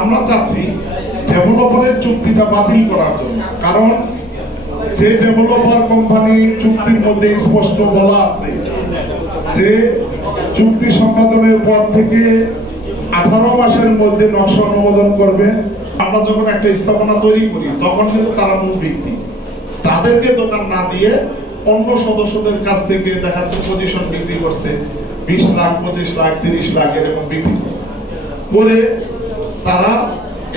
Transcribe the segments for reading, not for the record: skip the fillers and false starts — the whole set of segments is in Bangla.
আমরা চাচ্ছি ডেভেলপারের চুক্তিটা বাতিল করার জন্য। কারণ যে ডেভেলপার কোম্পানি চুক্তির মধ্যে স্পষ্ট বলা আছে যে চুক্তি সম্পাদনের পর থেকে 18 মাসের মধ্যে নকশা অনুমোদন করবেন। আমরা যখন একটা স্থাপনা তৈরি করি তখন কিন্তু তারা মূল ব্যক্তি, তাদেরকে দোকান না দিয়ে অন্য সদস্যদের কাছ থেকে দেখা যাচ্ছে পজিশন বিক্রি করছে 20 লাখ 25 লাখ 30 লাখ এরকম বিক্রি করছে করে তারা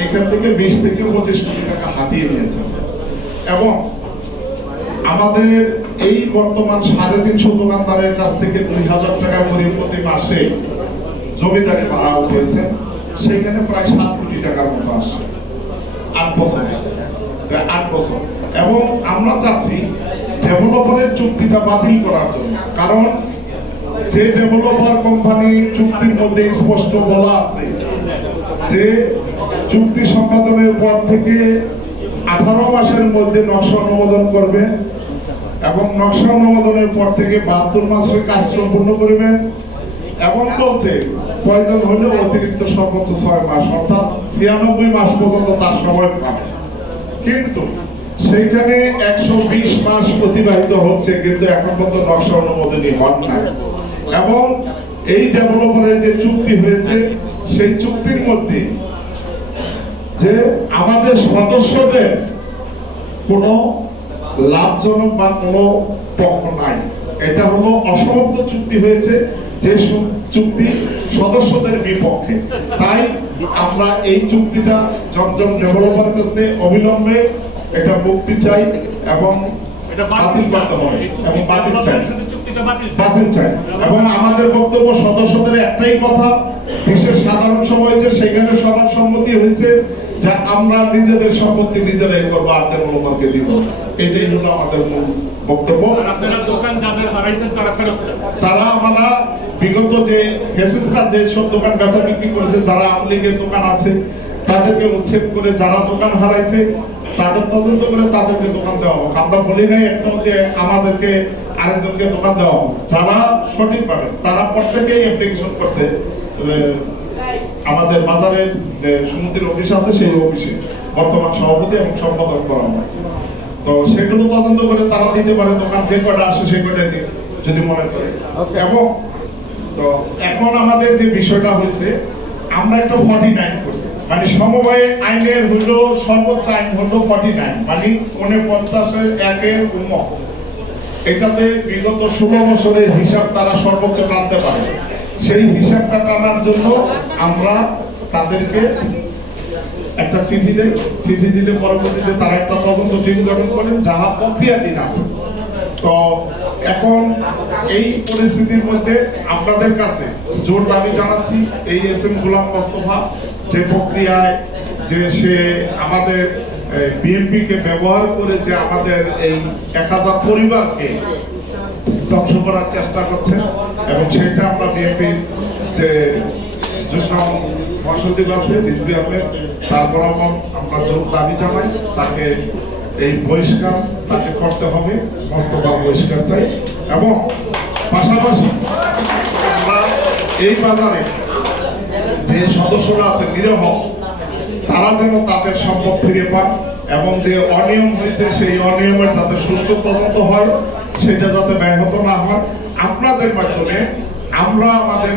এখান থেকে 20 থেকে 25 কোটি টাকা হাতিয়ে নিয়েছে। এবং আমাদের এই বর্তমান 350 দোকানদারের কাছ থেকে 2000 টাকা করে প্রতি মাসে জমিদারি ভাড়া উঠেছে, সেখানে প্রায় 7 কোটি টাকার মতো আসে 8 বছর। এবং আমরা চাচ্ছি ডেভেলপারের চুক্তিটা বাতিল করার জন্য। কারণ যে ডেভেলপার কোম্পানি চুক্তির মধ্যে স্পষ্ট বলা আছে যে চুক্তি সম্পাদনের পর থেকে 18 মাসের মধ্যে নকশা অনুমোদন করবেন এবং নকশা অনুমোদনের পর থেকে 72 মাসের কাজ সম্পূর্ণ করবেন এবং বলছে প্রয়োজন হলে অতিরিক্ত সর্বোচ্চ 6 মাস অর্থাৎ 96 মাস পর্যন্ত তার সময় পাবে। কিন্তু সেইখানে 120 মাস অতিবাহিত হচ্ছে কিন্তু এখন পর্যন্ত নকশা অনুমোদনই হয় না। এবং এই ডেভেলপারের যে চুক্তি হয়েছে সেই চুক্তির মধ্যে যে আমাদের সদস্যদের কোনো লাভজনক বা কোনো পক্ষ নাই, এটা হলো অসমাপ্ত চুক্তি হয়েছে যে চুক্তি সদস্যদের বিপক্ষে। তাই আমরা এই চুক্তিটা জমজম ডেভেলপারের কাছে অবিলম্বে এটা মুক্তি চাই এবং এটা বাতিল করতে হবে এবং বাতিল চাই। এবং আমাদের বক্তব্য সদস্যদের একটাই কথা, বিশেষ সাধারণ সভা হয়েছে সেখানে সবার সম্মতি হয়েছে যে আমরা নিজেদের সম্পত্তি নিজেরাই করবো আর ডেভেলপারকে দিব। এটাই হলো আমাদের মূল বক্তব্য। তারা আমরা বিগত যে ফেসিসরা যে সব দোকান বেচা বিক্রি করেছে, যারা আওয়ামী লীগের দোকান আছে তাদেরকে উচ্ছেদ করে, যারা দোকান হারাইছে তাদের তদন্ত করে তাদেরকে দোকান দেওয়া হোক। আমরা বলি নাই একটা যে আমাদেরকে আরেকজনকে দোকান দেওয়া হোক। যারা সঠিক পাবে তারা প্রত্যেকেই অ্যাপ্লিকেশন করছে আমাদের বাজারের যে সমিতির অফিস আছে সেই অফিসে বর্তমান সভাপতি এবং সম্পাদক করা হয়। তো সেগুলো তদন্ত করে তারা দিতে পারে দোকান যে কটা আসে সেই কটাই দিয়ে যদি মনে করে। এবং তো এখন আমাদের যে বিষয়টা হয়েছে আমরা একটা 49 করছি, মানে সমবায় আইনের হইলো সর্বোচ্চ আইন হলো 49, মানে 49-এর 1-এর উন্মত। এটাতে বিগত 16 বছরের হিসাব তারা সর্বোচ্চ টানতে পারে। সেই হিসাবটা টানার জন্য আমরা তাদেরকে একটা চিঠি দেই, চিঠি দিলে পরবর্তীতে তারা একটা তদন্ত টিম গঠন করেন যাহা প্রক্রিয়াধীন আছে। তো এখন এই পরিস্থিতির মধ্যে আপনাদের কাছে জোর দাবি জানাচ্ছি এই এসএম গোলাম মোস্তফা যে প্রক্রিয়ায় যে সে আমাদের বিএনপি কে ব্যবহার করে যে আমাদের এই 1000 পরিবারকে ধ্বংস করার চেষ্টা করছে এবং সেটা আমরা বিএনপির যে যুগ্ম মহাসচিব আছে রিজভী আহমেদ তার বরাবর আমরা জোর দাবি জানাই তাকে এই বহিষ্কার তাকে করতে হবে, মোস্তফা বহিষ্কার চাই। এবং পাশাপাশি আমরা এই বাজারে যে সদস্যরা আছে নিরহ তারা যেন তাদের সম্পদ ফিরে পান এবং যে অনিয়ম হয়েছে সেই অনিয়মের যাতে সুষ্ঠু তদন্ত হয়, সেটা যাতে ব্যাহত না হয়। আপনাদের মাধ্যমে আমরা আমাদের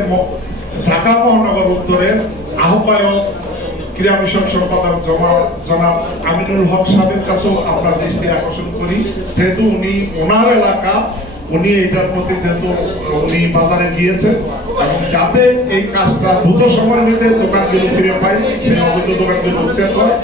ঢাকা মহানগর উত্তরের আহ্বায়ক ক্রীড়া বিষয়ক সম্পাদক জনাব আমিনুল হক সাহেবের কাছেও আমরা দৃষ্টি আকর্ষণ করি, যেহেতু উনি ওনার এলাকা, উনি এটার প্রতি যেহেতু উনি বাজারে গিয়েছেন এবং যাতে এই কাজটা দ্রুত সময়ের মধ্যে দোকানগুলো ফিরে পায় সেই অবৈধ দোকানগুলো উচ্ছেদ হয়।